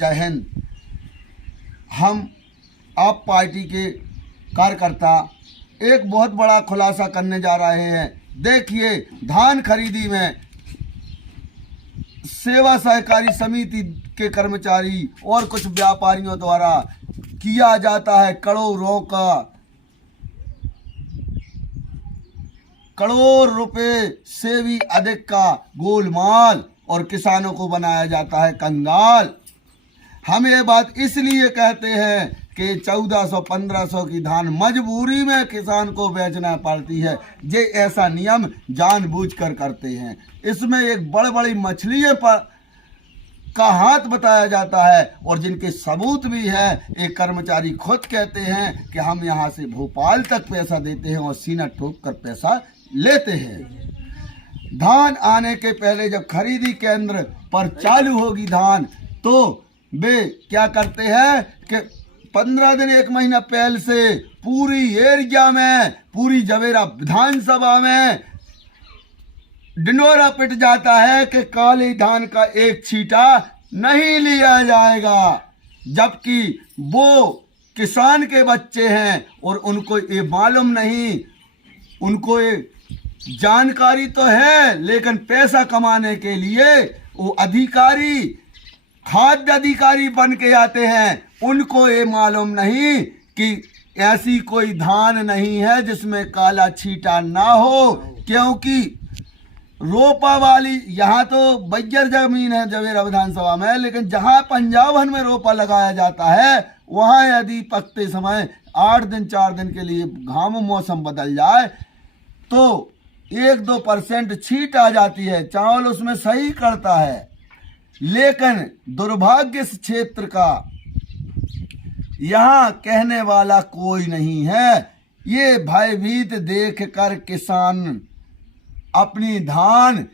जय हिंद। हम आप पार्टी के कार्यकर्ता एक बहुत बड़ा खुलासा करने जा रहे हैं। देखिए, धान खरीदी में सेवा सहकारी समिति के कर्मचारी और कुछ व्यापारियों द्वारा किया जाता है करोड़ रुपए से भी अधिक का गोलमाल और किसानों को बनाया जाता है कंगाल। हम ये बात इसलिए कहते हैं कि 1400-1500 की धान मजबूरी में किसान को बेचना पड़ती है। ये ऐसा नियम जानबूझकर करते हैं। इसमें एक बड़ी मछलियों पर का हाथ बताया जाता है और जिनके सबूत भी है। एक कर्मचारी खुद कहते हैं कि हम यहाँ से भोपाल तक पैसा देते हैं और सीना ठोक कर पैसा लेते हैं। धान आने के पहले जब खरीदी केंद्र पर चालू होगी धान, तो वे क्या करते हैं कि 15 दिन 1 महीना पहले से पूरी एरिया में, पूरी जवेरा विधानसभा में डिंडोरा पिट जाता है कि काले धान का एक छींटा नहीं लिया जाएगा, जबकि वो किसान के बच्चे हैं और उनको ये मालूम नहीं। उनको ये जानकारी तो है, लेकिन पैसा कमाने के लिए वो अधिकारी, खाद्य अधिकारी बन के आते हैं। उनको ये मालूम नहीं कि ऐसी कोई धान नहीं है जिसमें काला छींटा ना हो, क्योंकि रोपा वाली यहाँ तो बज्जर जमीन है जवेरा विधानसभा में, लेकिन जहाँ पंजाबन में रोपा लगाया जाता है वहाँ यदि पकते समय 8 दिन 4 दिन के लिए घाम मौसम बदल जाए तो 1-2% छींट आ जाती है। चावल उसमें सही करता है, लेकिन दुर्भाग्य इस क्षेत्र का यहाँ कहने वाला कोई नहीं है। ये भयभीत देख कर किसान अपनी धान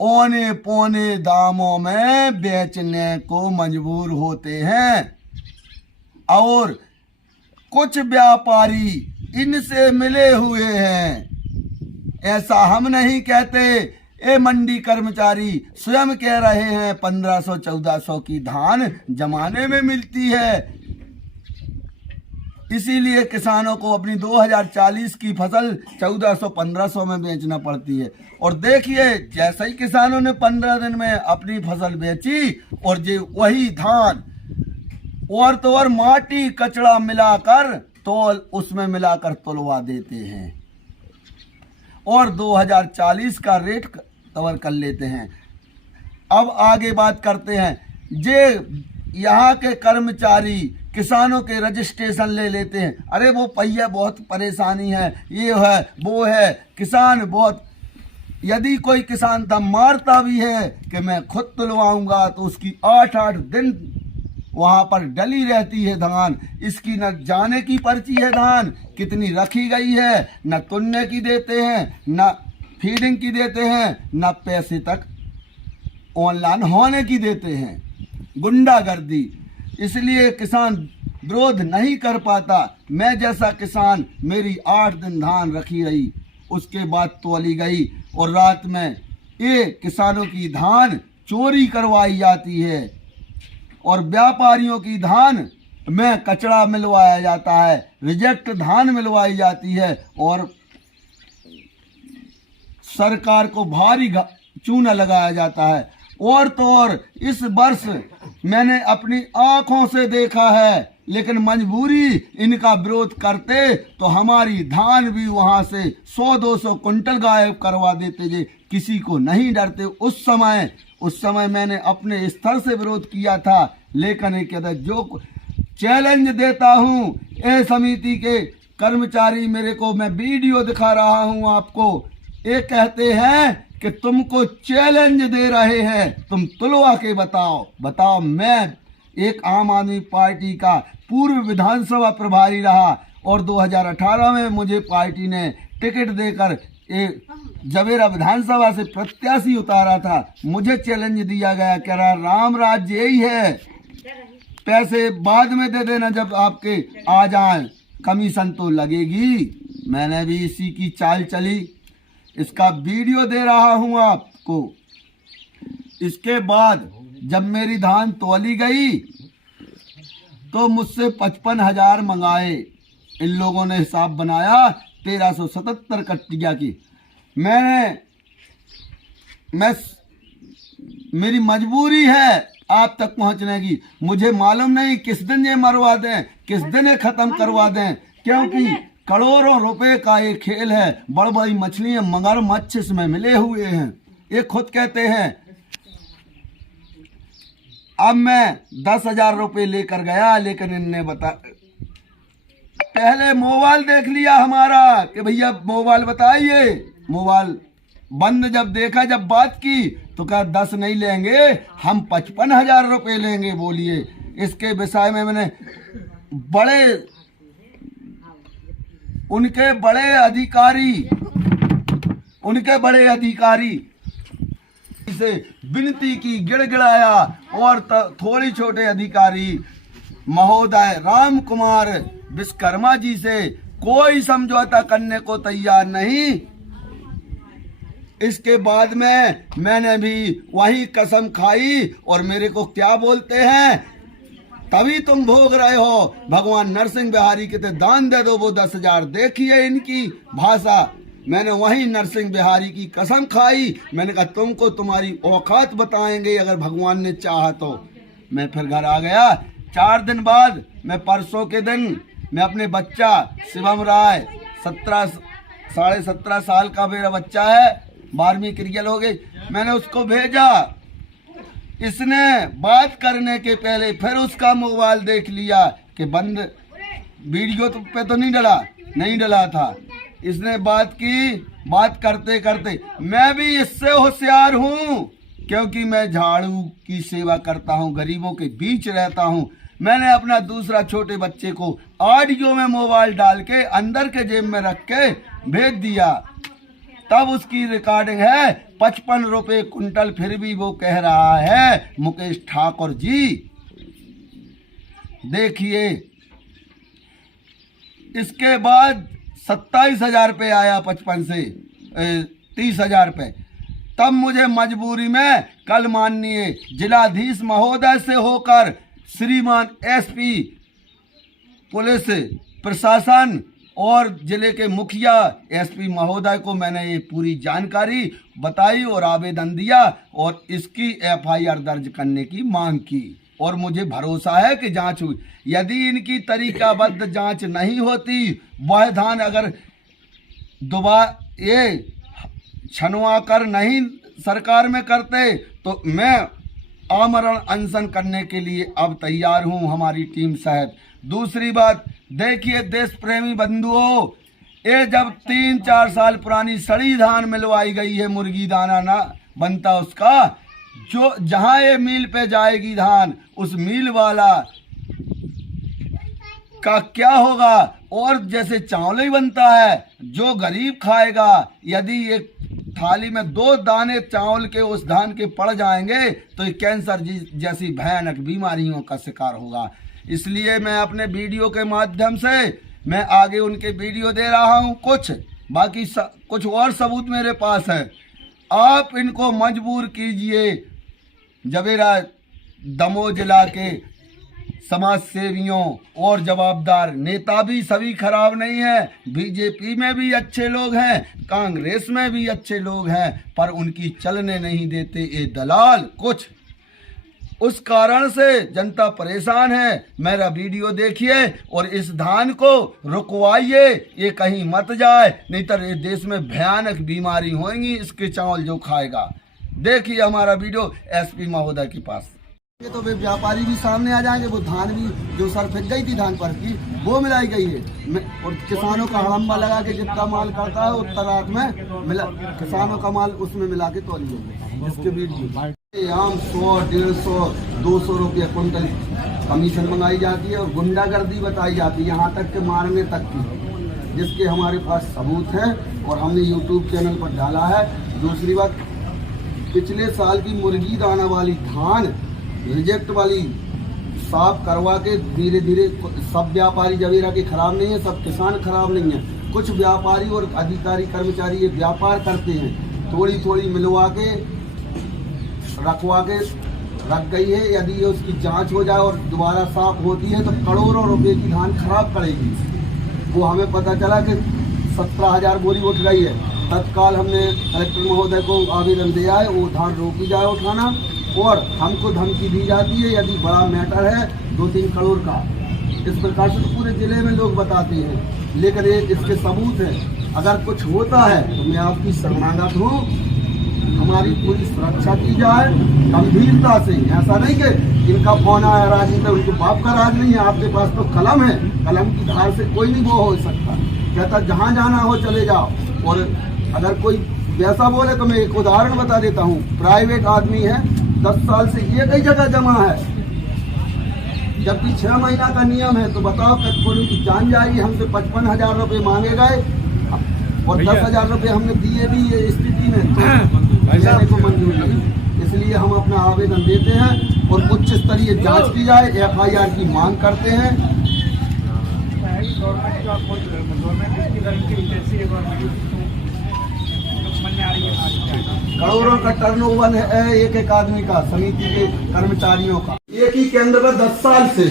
औने पौने दामों में बेचने को मजबूर होते हैं और कुछ व्यापारी इनसे मिले हुए हैं। ऐसा हम नहीं कहते, ये मंडी कर्मचारी स्वयं कह रहे हैं 1500-1400 की धान जमाने में मिलती है। इसीलिए किसानों को अपनी 2040 की फसल 1400-1500 में बेचना पड़ती है। और देखिए, जैसे ही किसानों ने 15 दिन में अपनी फसल बेची और जो वही धान और तो और माटी कचड़ा मिलाकर तौल उसमें मिलाकर तुलवा देते हैं और 2040 का रेट कवर कर लेते हैं। अब आगे बात करते हैं। जे यहाँ के कर्मचारी किसानों के रजिस्ट्रेशन ले लेते हैं। अरे वो भैया बहुत परेशानी है, ये है वो है, किसान बहुत, यदि कोई किसान दम मारता भी है कि मैं खुद तुलवाऊंगा तो उसकी 8-8 दिन वहाँ पर डली रहती है धान। इसकी न जाने की पर्ची है धान कितनी रखी गई है, न तुलने की देते हैं, न फीडिंग की देते हैं, न पैसे तक ऑनलाइन होने की देते हैं। गुंडागर्दी, इसलिए किसान विरोध नहीं कर पाता। मैं जैसा किसान, मेरी 8 दिन धान रखी रही, उसके बाद तोली गई और रात में ये किसानों की धान चोरी करवाई जाती है और व्यापारियों की धान में कचड़ा मिलवाया जाता है, रिजेक्ट धान मिलवाई जाती है और सरकार को भारी चूना लगाया जाता है। और तो और इस वर्ष मैंने अपनी आंखों से देखा है, लेकिन मजबूरी इनका विरोध करते तो हमारी धान भी वहां से 100-200 कुंटल गायब करवा देते। जे किसी को नहीं डरते। उस समय मैंने अपने स्तर से विरोध किया था, लेकिन एक जो चैलेंज देता हूँ, ए समिति के कर्मचारी मेरे को, मैं वीडियो दिखा रहा हूँ आपको, ये कहते हैं कि तुमको चैलेंज दे रहे हैं, तुम तुलवा के बताओ। मैं एक आम आदमी पार्टी का पूर्व विधानसभा प्रभारी रहा और 2018 में मुझे पार्टी ने टिकट देकर जवेरा विधानसभा से प्रत्याशी उतारा था। मुझे चैलेंज दिया गया, कह रहा राम राज्य यही है, पैसे बाद में दे देना जब आपके आ जाए, कमीशन तो लगेगी। मैंने भी इसी की चाल चली, इसका वीडियो दे रहा हूं आपको। इसके बाद जब मेरी धान तौली गई तो मुझसे 55,000 मंगाए। इन लोगों ने हिसाब बनाया 1377 कट्टिया की। मेरी मजबूरी है आप तक पहुंचने की। मुझे मालूम नहीं किस दिन ये मरवा दें, किस दिन ये खत्म करवा दें, क्योंकि करोड़ों रुपए का ये खेल है। बड़ी बड़ी मछलियां मगरमच्छ इसमें मिले हुए हैं। ये खुद कहते हैं। अब मैं 10,000 रुपये लेकर गया, लेकिन इनने पहले मोबाइल देख लिया हमारा कि भैया मोबाइल बताइए। मोबाइल बंद जब देखा, जब बात की तो कहा 10 नहीं लेंगे, हम 55,000 रुपये लेंगे। बोलिए, इसके विषय में मैंने उनके बड़े अधिकारी से विनती की, गिड़गिड़ाया, और थोड़ी छोटे अधिकारी महोदय राम कुमार विश्वकर्मा जी से कोई समझौता करने को तैयार नहीं। इसके बाद में मैंने भी वही कसम खाई, और मेरे को क्या बोलते हैं, तभी तुम भोग रहे हो। भगवान नरसिंह बिहारी के दान दे दो, वो 10,000। देखिए इनकी भाषा। मैंने वही नरसिंह बिहारी की कसम खाई। मैंने कहा तुमको तुम्हारी औकात बताएंगे अगर भगवान ने चाहा तो। मैं फिर घर आ गया। 4 दिन बाद मैं परसों के दिन मैं अपने बच्चा शिवम राय, 17.5 साल का मेरा बच्चा है, 12वीं क्रियल हो गई, मैंने उसको भेजा। इसने बात करने के पहले फिर उसका मोबाइल देख लिया कि बंद वीडियो पे तो नहीं डला था। इसने बात की, बात करते करते मैं भी इससे होशियार हूँ, क्योंकि मैं झाड़ू की सेवा करता हूँ, गरीबों के बीच रहता हूँ। मैंने अपना दूसरा छोटे बच्चे को ऑडियो में मोबाइल डाल के अंदर के जेब में रख के भेज दिया। तब उसकी रिकॉर्डिंग है 55 रुपए कुंटल। फिर भी वो कह रहा है मुकेश ठाकुर जी। देखिए, इसके बाद 27,000 रुपये आया 55 से 30,000 रुपये। तब मुझे मजबूरी में कल माननीय जिलाधीश महोदय से होकर श्रीमान SP पुलिस प्रशासन और जिले के मुखिया SP महोदय को मैंने ये पूरी जानकारी बताई और आवेदन दिया, और इसकी FIR दर्ज करने की मांग की। और मुझे भरोसा है कि जांच हुई। यदि इनकी तरीकाबद्ध जांच नहीं होती, वह धान अगर दोबारा ये छनवा कर नहीं सरकार में करते, तो मैं आमरण अनशन करने के लिए अब तैयार हूं, हमारी टीम सहित। दूसरी बात, देखिए देश प्रेमी बंधुओं, ये जब 3-4 साल पुरानी सड़ी धान मिलवाई गई है, मुर्गी दाना ना बनता उसका, जो जहां ये मिल पे जाएगी धान, उस मिल वाला का क्या होगा। और जैसे चावल ही बनता है, जो गरीब खाएगा, यदि एक थाली में 2 दाने चावल के उस धान के पड़ जाएंगे तो ये कैंसर जैसी भयानक बीमारियों का शिकार होगा। इसलिए मैं अपने वीडियो के माध्यम से मैं आगे उनके वीडियो दे रहा हूं। बाकी कुछ और सबूत मेरे पास है। आप इनको मजबूर कीजिए। जवेरा दमोह जिला के समाज सेवियों और जवाबदार नेता भी सभी खराब नहीं है। बीजेपी में भी अच्छे लोग हैं, कांग्रेस में भी अच्छे लोग हैं, पर उनकी चलने नहीं देते ये दलाल कुछ। उस कारण से जनता परेशान है। मेरा वीडियो देखिए और इस धान को रुकवाइए, ये कहीं मत जाए, नहीं तो ये देश में भयानक बीमारी होगी इसके चावल जो खाएगा। देखिए हमारा वीडियो SP महोदय के पास। ये तो वे व्यापारी भी सामने आ जाएंगे। वो धान भी जो सर फेंक गई थी धान पर की, वो मिलाई गई है। और किसानों का हड़म्बा लगा के जितना माल करता है उत्तर रात में मिला, किसानों का माल उसमें मिला के तो इसके वीडियो आम 100, 150, 200 रुपये कुंटल कमीशन मंगाई जाती है और गुंडागर्दी बताई जाती है, यहाँ तक के मारने तक की, जिसके हमारे पास सबूत है और हमने YouTube चैनल पर डाला है। दूसरी बात, पिछले साल की मुर्गी दाना वाली धान रिजेक्ट वाली साफ करवा के धीरे धीरे, सब व्यापारी जवेरा के खराब नहीं है, सब किसान खराब नहीं है। कुछ व्यापारी और अधिकारी कर्मचारी ये व्यापार करते हैं, थोड़ी थोड़ी मिलवा के रख गई है। यदि ये उसकी जांच हो जाए और दोबारा साफ होती है तो करोड़ों रुपए की धान खराब पड़ेगी। वो हमें पता चला कि 17,000 बोरी उठ गई है। तत्काल हमने कलेक्टर महोदय को आवेदन दिया है वो धान रोकी जाए उठाना, और हमको धमकी दी जाती है यदि बड़ा मैटर है 2-3 करोड़ का। इस प्रकार से तो पूरे जिले में लोग बताते हैं, लेकिन ये इसके सबूत हैं। अगर कुछ होता है तो मैं आपकी शरणागत हूँ, हमारी पूरी सुरक्षा की जाए गंभीरता से। ऐसा नहीं कि इनका फोन आया राजनीति, उनके बाप का राज नहीं है। आपके पास तो कलम है, कलम की धार से कोई नहीं वो हो सकता। कहता जहाँ जाना हो चले जाओ। और अगर कोई वैसा बोले तो मैं एक उदाहरण बता देता हूँ। प्राइवेट आदमी है, 10 साल से एक ही जगह जमा है, जबकि 6 महीना का नियम है। तो बताओ कटकोरी की जान जाएगी। हमसे 55,000 रुपये मांगे गए और 10,000 रुपये हमने दिए भी ये स्थिति में तो को मंजूर नहीं। इसलिए हम अपना आवेदन देते हैं और उच्च स्तरीय जांच की जाए, FIR की मांग करते हैं। करोड़ों का टर्नओवर है एक आदमी का, समिति के कर्मचारियों का। एक ही केंद्र पर 10 साल से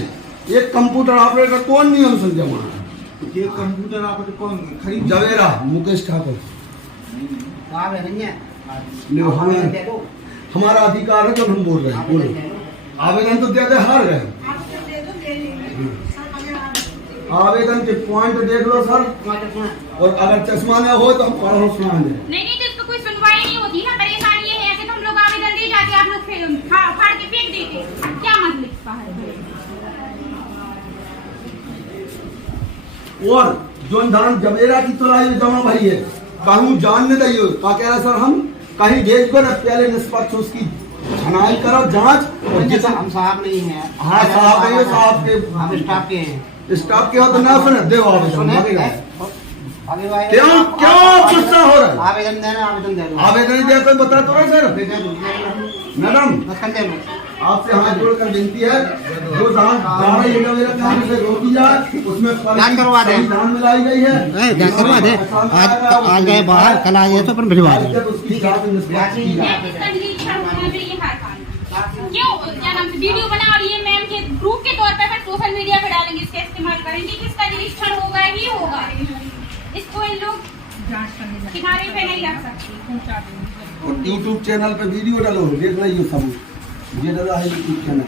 एक कंप्यूटर ऑपरेटर कौन नियम से जमा है? ये कंप्यूटर ऑपरेटर कौन खरीद? जवेरा मुकेश ठाकुर। हमारा अधिकार है जब हम बोल रहे हैं, बोलो। आवेदन तो दे दे, हार गए। आवेदन के पॉइंट देख लो सर, और अगर चश्मा न हो तो हम पढ़ो सुनाएंगे। नहीं तो इसको कोई सुनवाई नहीं होती ना। परेशानी ये है कि हम लोग आवेदन दे जाते, आप लोग फाड़ के फेंक देते, क्या मतलब इसका है? और जो धान जमेरा की तुलाई में जमा भई है, कहूँ जानने दियो का कह रहा सर हम कहीं भेज को न, पहले निष्पक्ष उसकी छनाई करो, जांच। और जैसा हम साहब नहीं है। हाँ साहब नहीं, साहब के हम स्टाफ के हैं। स्टाफ के हो तो ना सुने दे आवेदन। क्यों गुस्सा हो रहा है? आवेदन देना, आवेदन दे दो। आवेदन दे तो बता तो सर। मैडम मैडम आपसे हाथ जोड़कर विनती है, जो धान मेरा काम से रोकी जाए उसमें जांच करवा दे। धान मिलाई गई है, जांच करवा दे। आज गए बाहर, कल आ जाए तो फिर भिजवा दे। क्यों क्या नाम से वीडियो बना और ये मैम के ग्रुप के तौर पर सोशल मीडिया पे डालेंगे, इसका इस्तेमाल करेंगे, किसका निरीक्षण होगा ही होगा। इसको इन लोग किनारे पे नहीं रख सकते। और यूट्यूब चैनल पे वीडियो डालो, देख रही हो सब, ये डाला है यूट्यूब चैनल।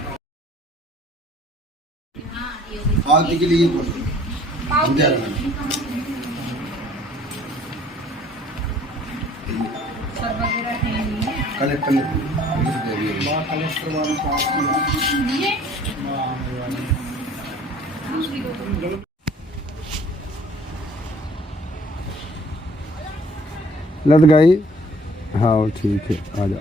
पार्टी के लिए कलेक्टर ने लद गई। हाँ ठीक है, आ जाओ।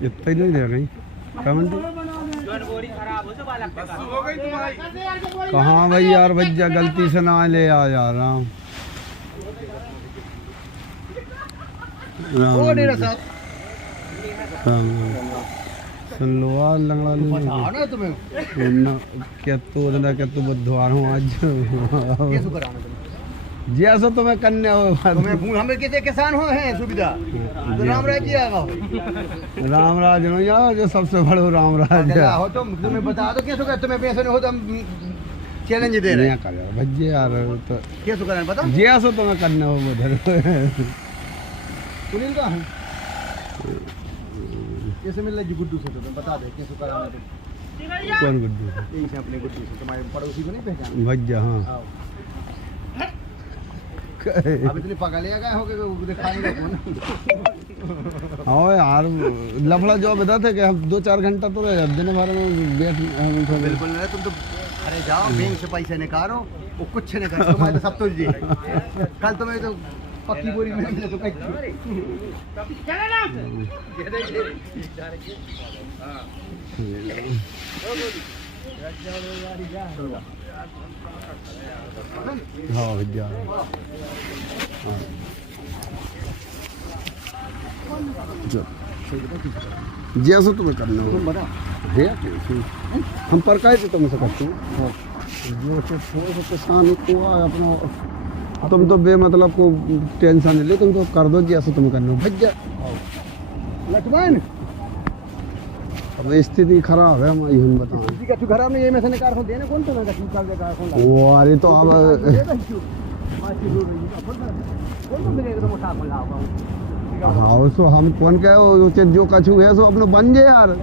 इतना ही नहीं दे गई कहाँ भाई यार, भैया गलती से ना ले आ जा रहा हूँ। सुन लो लंगड़ा क्या तू बुधवार हूँ आज जैसा तुम्हें कन्या हो हमें कितने किसान हो हैं सुविधा तो रामराज जी आगा रामराज नो यार, जो सबसे बड़ो रामराज है हो तो तुम्हें बता दो कैसे तुम्हें पैसे नहीं हो तो हम चैलेंज दे रहे हैं। कर यार भज्जे यार, तो कैसे करें बता जैसा तुम्हें करना हो उधर। सुनील का है कैसे मिल रही गुड्डू से, तो बता दे कैसे कराना। तो कौन गुड्डू? यही से अपने गुड्डू से, तुम्हारे पड़ोसी को नहीं पहचान भज्जा। हाँ अब इतने पका ले गए हो के दिखाएंगे कौन। हाँ यार लफड़ा जो बता थे कि हम 2-4 घंटा तो रहे दिन भर में बैठ। बिल्कुल नहीं, तुम तो अरे जाओ बैंक से पैसे निकालो, वो कुछ नहीं कर तुम्हारे सब तो जी कल तुम्हें तो पक्की बोरी में मिले तो हाँ भैया चल सही बता किसी जैसा तुम्हें करना हो तुम बता है कैसे हम पर काय से तुमसे करते हैं जो से थोड़ा सा किसान को अपना तुम तो बेमतलब को टेंशन नहीं ले तुम तो कर दो जैसा तुम करना हो भैया लक्ष्मण अब स्थिति खराब है हमारी हम बताएं किसी का तू घर में ये में से निकाल को देने कौन तो मैं तू कर देगा कौन वो अरे तो अब कौन तो मेरे तो मोटा खोला होगा हाँ उसको हम कौन कहे जो कछु है सो अपना बन जाए यार